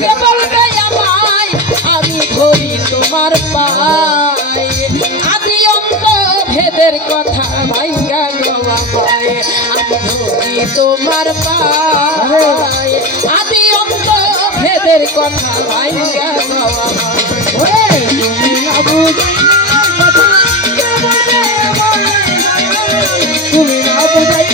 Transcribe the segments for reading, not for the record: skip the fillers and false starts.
বলবে আমায় আমি ধরি তোমার পায় আদি অন্ত ভেদের কথা ভাইঙ্গা গাওয়া পায় আমি ধরি তোমার পায় আদি অন্ত ভেদের কথা ভাইঙ্গা গাওয়া পায় তুমি না বুঝো তুমি না বুঝাই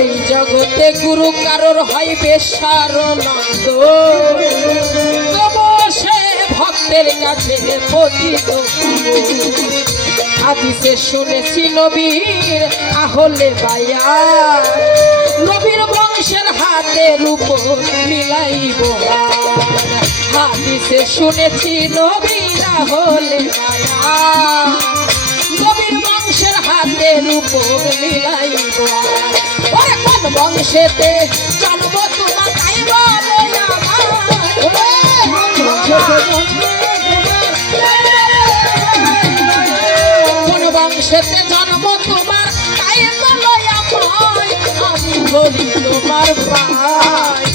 এই জগতে গুরু কারোর হয় বেশার নন্দ তবু সে ভক্তের কাছে পতিত হাদিসে শুনেছি নবীর আহলে বায়া নবীর বংশের হাতের উপর মিলাইব হাদিসে শুনেছি নবীর আহলে বায়া নবীর বংশের হাতের উপর মিলাইব ওরে কোন বংশেতে জন্ম তোমার তাই বলো কোন বংশেতে জন্ম তোমার তাই বলো আমায় আমি ধরি তোমার পায়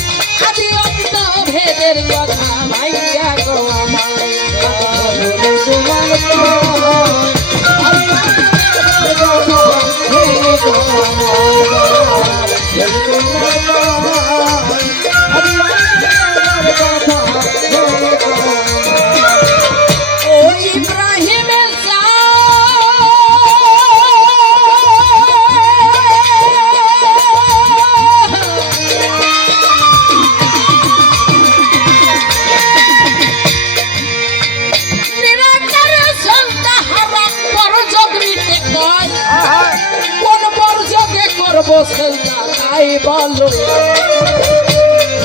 আদি অন্ত ভেদের কথা ভাইয়া গো আমায় তোমার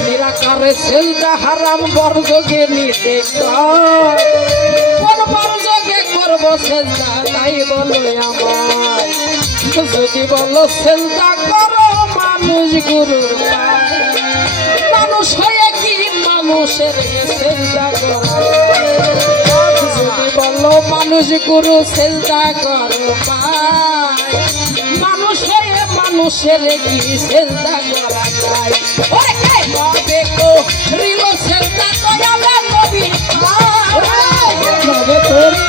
নিরাকারে সেলটা হারাম বর্জকে নিতে কোন বর্জকে করব সেলটা তাই বলো আমায় যদি বলো সেলটা করো মানুষ গুরুর মানুষ হয়ে কি মানুষের সেলটা করা যদি বলো মানুষ গুরু সেলটা করো মানুষ হয়ে মানুষের কি সেজদা করা যায় ওরে কে কবে কো রিল সেজদা কয়ালা নবী কবে করি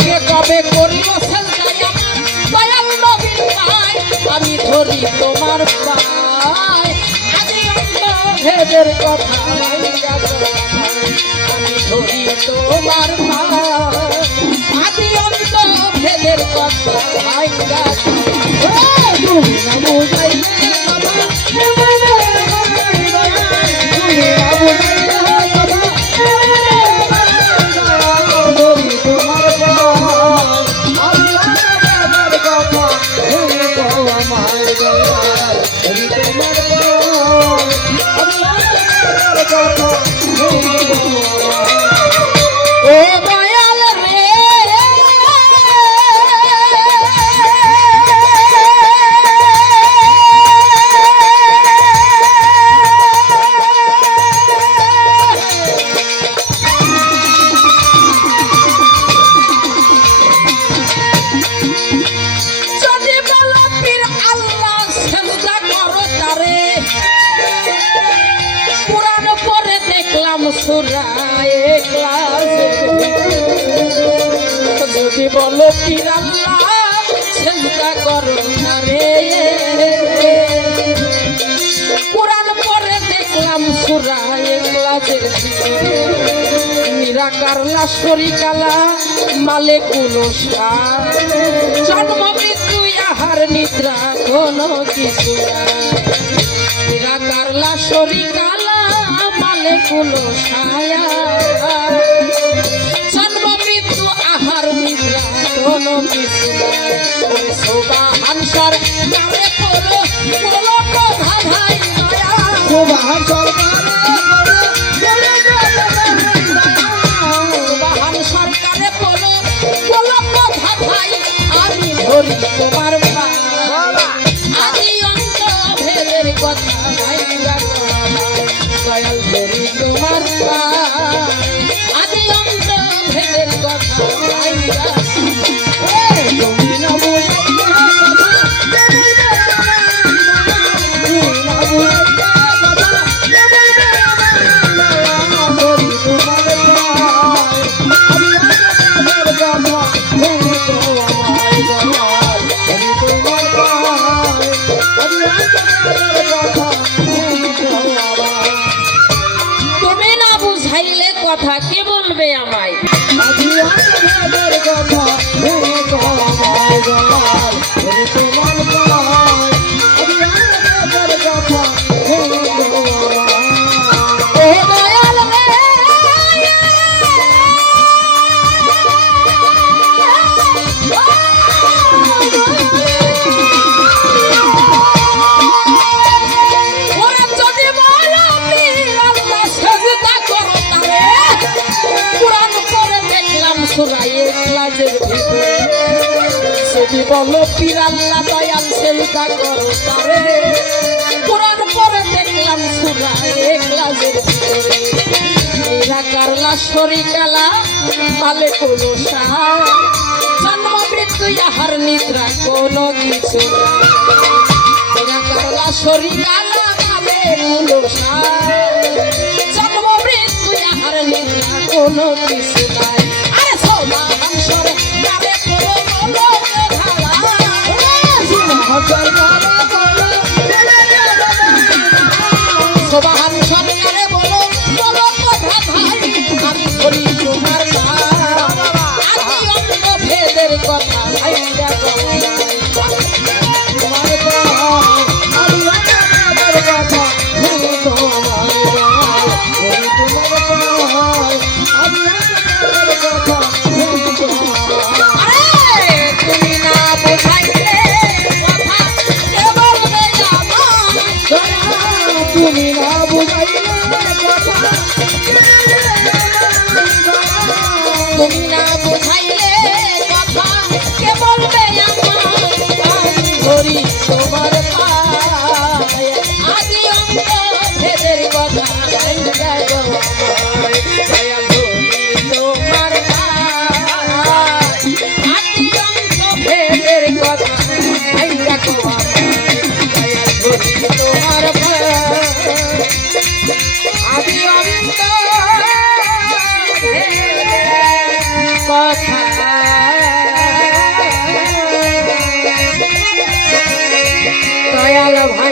কে কবে করিল সেজদা দয়াল নবী পায় আমি ধরি তোমার পায় আদি অন্ত ভেদের কথা ভাইয়া আমি ধরি তোমার পায় আদি অন্ত ভেদের কথা ভাইয়া তুমি না বুঝাইলে তুমি না যদি বলো পীর আল্লাহ সেজদা করো না রে কোরআন পড়ে দেখলাম সূরা ইখলাসের নিরাকার লা শরীকা লা মালিকুল শাহ জন্ম মৃত্যু আহার নিদ্রা কোনো কিছু না কারলা সরি কালা মালে কুলো ছায়া জন্ম মৃত্যু আহার নিদ্রা কোনো কিছু নাই ওরে শোভা হানসার নামে পড়ো বলো তো ধাধাই মায়া শোভা সরকার শোভা হানসার কানে পড়ো বলো তো ধাধাই আমি ধরি তোমার পা আদি অন্ত ভেদের কথা নাই দয়াল ধরি তোমার পা আদি অন্ত ভেদের কথা নাই তুমি না বুঝাইলে কথা তুমি না বুঝাইলে কথা ধরি তোমার পায় আমি আমার কথা ধরি তোমার দয়াল ধরি তোমার পায় আমি আমার কথা ধরি তোমার তুমি না বুঝাইলে কথা কে বলবে আমায় আমি আমার কথা ধরি তোমার দয়াল ধরি তোমার পায় আমি আমার কথা ধরি তোমার ও দয়াল ওরা যদি বলো পীর আল্লাহ সেজদা করো তারে কুরআন পড়ে দেখলাম সূরা ইখলাসের ভিতরে যদি বলো পীর আল্লাহ দয়াল সেজদা করো তারে কুরআন পড়ে দেখলাম সূরা ইখলাসের ভিতরে এরা কারলা সরি কালা মালে কোনো সার জন্ম মৃত্যু আহার নিদ্রা কোনো কিছু এরা কারলা সরি কালা মালে কোনো সার জন্ম মৃত্যু আহার নিদ্রা কোনো কিছু নাই আরে সোনা হামসর কালে কোনো বলো ধারা সোবাহান সরকারে বলো বলো কথা ভাই আমি ধরি তোমার আদি অন্ত ভেদের কথা ভাই দেখো আরে তুমি না বোঝাইলে কথা কে বলবে আমায় তুমি না বুঝাইলে কথা তুমি না বোঝাইলে কথা কে বলবে আমায় আমি ধরি তোমার পায় আদি অন্ত ভেদের কথা গাই গো আমায় দয়াল ধরি তোমার পায় আদি অন্ত ভেদের কথা গাই গো আমায় দয়াল ধরি তোমার পায় আদি অন্ত কথা দয়াল ভাই